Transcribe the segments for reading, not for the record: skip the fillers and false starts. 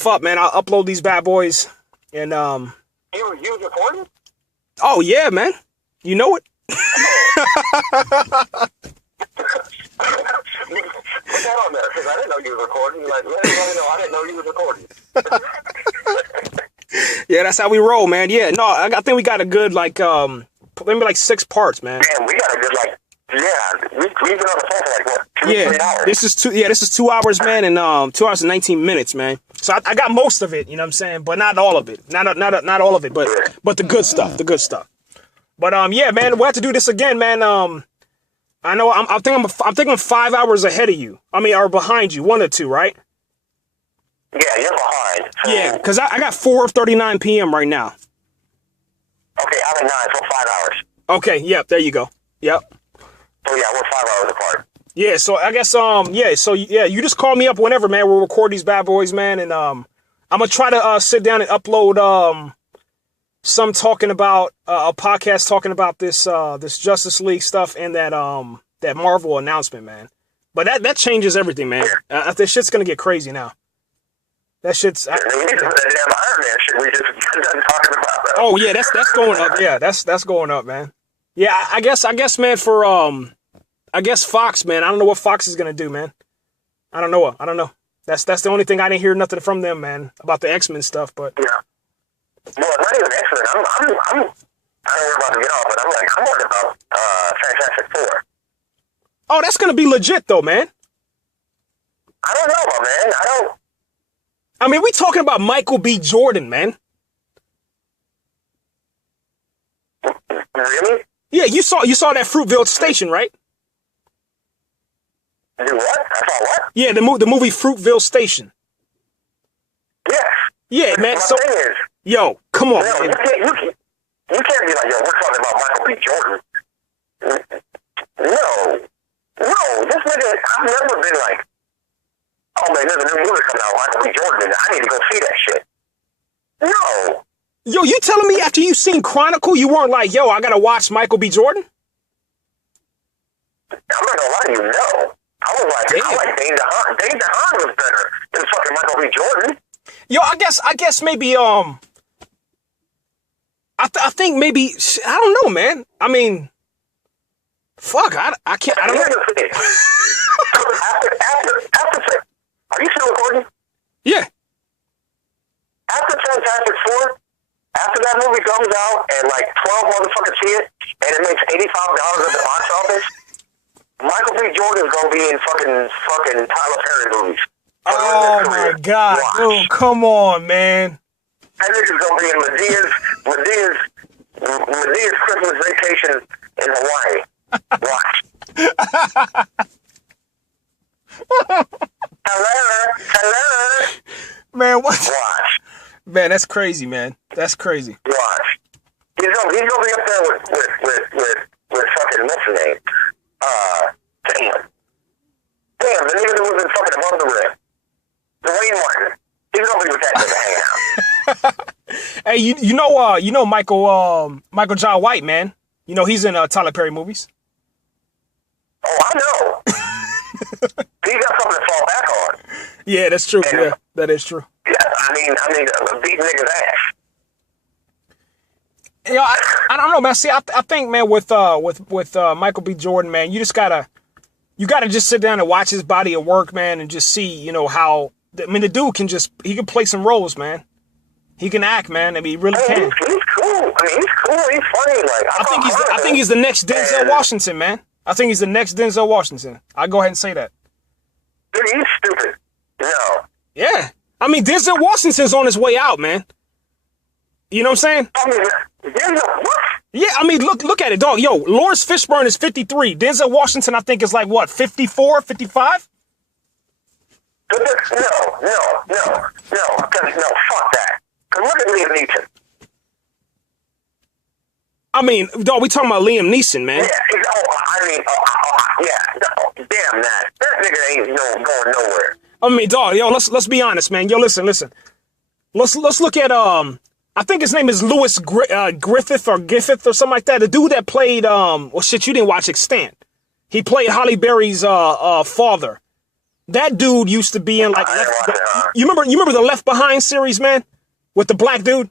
Fuck, man, I'll upload these bad boys. And, You was recording? oh, yeah, man. You know it. Put that on there, because I didn't know you was recording. Like, let everybody know I didn't know you was recording. Yeah, that's how we roll, man. Yeah, no, I think we got a good, like, maybe like 6 parts, man. Damn, we got a good, like, yeah, we've been on the phone for like, what, 2-3 hours? This is 2 hours, man, and 2 hours and 19 minutes, man. So I got most of it, you know what I'm saying, but not all of it. Not all of it, but the good stuff, But yeah, man, we'll have to do this again, man. I know I'm thinking I'm 5 hours ahead of you. I mean, or behind you, 1 or 2, right? Yeah, you're behind. So, Yeah, because I got 4:39 p.m. right now. okay, I'm at 9, so 5 hours. Okay, yep, there you go. Yep. So yeah, we're 5 hours apart. Yeah, so I guess you just call me up whenever, man. We'll record these bad boys, man, and I'm gonna try to sit down and upload some talking about a podcast talking about this Justice League stuff and that Marvel announcement, man. But that changes everything, man. This shit's gonna get crazy now. That shit's. We need to put that damn Iron Man shit we just done talking about. Though. Oh yeah, that's going up. Yeah, that's going up, man. Yeah, I guess, man, for I guess Fox, man. I don't know what Fox is gonna do, man. I don't know. That's the only thing I didn't hear nothing from them, man, about the X-Men stuff. But yeah, well, not even X-Men. I'm I don't know about to get off, but I'm worried about Fantastic Four. Oh, that's gonna be legit though, man. I don't know, man. I mean, we talking about Michael B. Jordan, man. Really? Yeah, you saw that Fruitvale Station, right? Do what? I saw what? Yeah, the movie Fruitvale Station. Yes. Yeah, man. My So, thing is, yo, come on, no, man. you can't be like, yo, we're talking about Michael B. Jordan. No, this nigga, I've never been like, oh man, there's a new movie coming out, Michael B. Jordan, I need to go see that shit. No. Yo, you telling me after you seen Chronicle, you weren't like, yo, I gotta watch Michael B. Jordan? I'm not gonna lie to you, no. I was like, Damn. I like Dane DeHaan. Dane DeHaan was better than fucking Michael B. Jordan. Yo, I guess maybe I think maybe I don't know, man. I mean, fuck, I can't. I don't know. Here's the thing. after, are you still recording? Yeah. After Fantastic Four, after that movie comes out and like 12 motherfuckers see it and it makes $85 at the box office, Michael B. Jordan's gonna be in fucking Tyler Perry movies. Oh my God, dude, come on, man. That nigga's gonna be in Medea's Christmas Vacation in Hawaii. Watch. Hello. Man, what? Watch. Man, that's crazy, man. That's crazy. Watch. He's gonna be up there with fucking what's his name? Damn, the nigga that was in fucking Above the Rim. Dwayne Martin. He's gonna be with that nigga hanging out. Hey, you know Michael John White, man. You know he's in Tyler Perry movies. Oh, I know. He got something to fall back on. Yeah, that's true. And, yeah, that is true. Yeah, I mean, beat niggas ass. You know, I don't know, man. See, I think, man, with Michael B. Jordan, man, you gotta just sit down and watch his body of work, man, and just see, you know, how. I mean, the dude can play some roles, man. He can act, man. I mean, he really can. He's cool. I mean, he's cool. He's funny. Like I think he's the next Denzel Washington, man. I think he's the next Denzel Washington. I'll go ahead and say that. Dude, he's stupid. No. Yeah. I mean, Denzel Washington's on his way out, man. You know what I'm saying? I mean, Denzel, what? Yeah, I mean, look at it, dog. Yo, Lawrence Fishburne is 53. Denzel Washington, I think, is like, what, 54, 55? No, fuck that. Cause look at Liam Neeson. I mean, dog, we talking about Liam Neeson, man. Yeah, damn that. That nigga ain't going nowhere. I mean, dog, yo, let's be honest, man. Yo, listen. Let's look at I think his name is Louis Griffith or something like that. The dude that played well, shit, you didn't watch Extant. He played Halle Berry's father. That dude used to be in like, you remember the Left Behind series, man, with the black dude?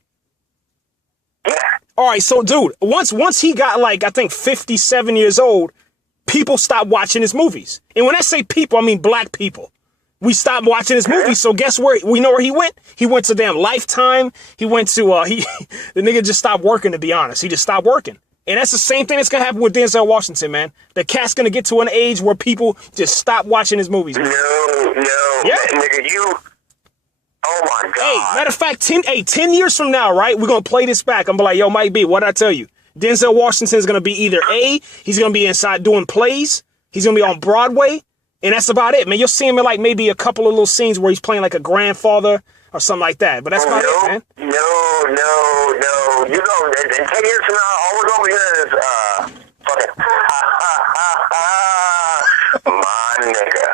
Yeah. All right, so dude, once he got like, I think 57 years old, people stopped watching his movies. And when I say people, I mean black people. We stopped watching his movies, so guess where? We know where he went? He went to damn Lifetime. He went to, the nigga just stopped working, to be honest. He just stopped working. And that's the same thing that's going to happen with Denzel Washington, man. The cat's going to get to an age where people just stop watching his movies, man. No. Yeah. Nigga, oh my God. Hey, matter of fact, 10 years from now, right? We're going to play this back. I'm going to be like, yo, Mike B, what did I tell you? Denzel Washington is going to be either A, he's going to be inside doing plays. He's going to be on Broadway. And that's about it, man. You'll see him in like maybe a couple of little scenes where he's playing like a grandfather or something like that. But that's about it, man. No. You know, in 10 years from now, all we're going to be hearing is, fucking, my nigga.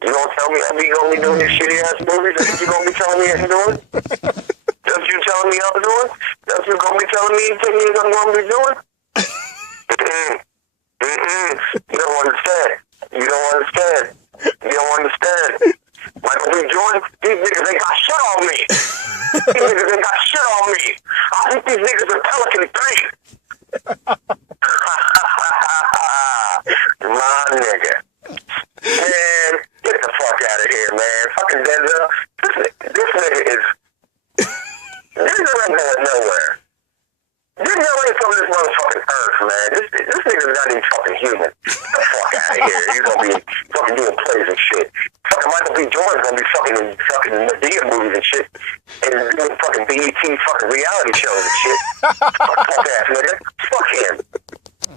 You gonna tell me I'm gonna be doing these shitty ass movies? That's what you gonna be telling me I'm doing? That's what you telling me I'm doing? That's what you gonna be telling me in 10 years I'm gonna be doing? You don't understand. You don't understand. Michael B. Jordan, these niggas ain't got shit on me. I think these niggas are Pelican 3. My nigga. Man, get the fuck out of here, man. Fucking Denzel. This nigga is... Denzel ain't going nowhere. Denzel ain't from this motherfucking earth, man. This nigga's not even fucking human. Get the fuck out of here. He's gonna be fucking doing plays and shit. Fucking Michael B. Jordan's gonna be fucking in fucking Madea movies and shit. And doing fucking BET fucking reality shows and shit. Fuck ass nigga. Fuck him.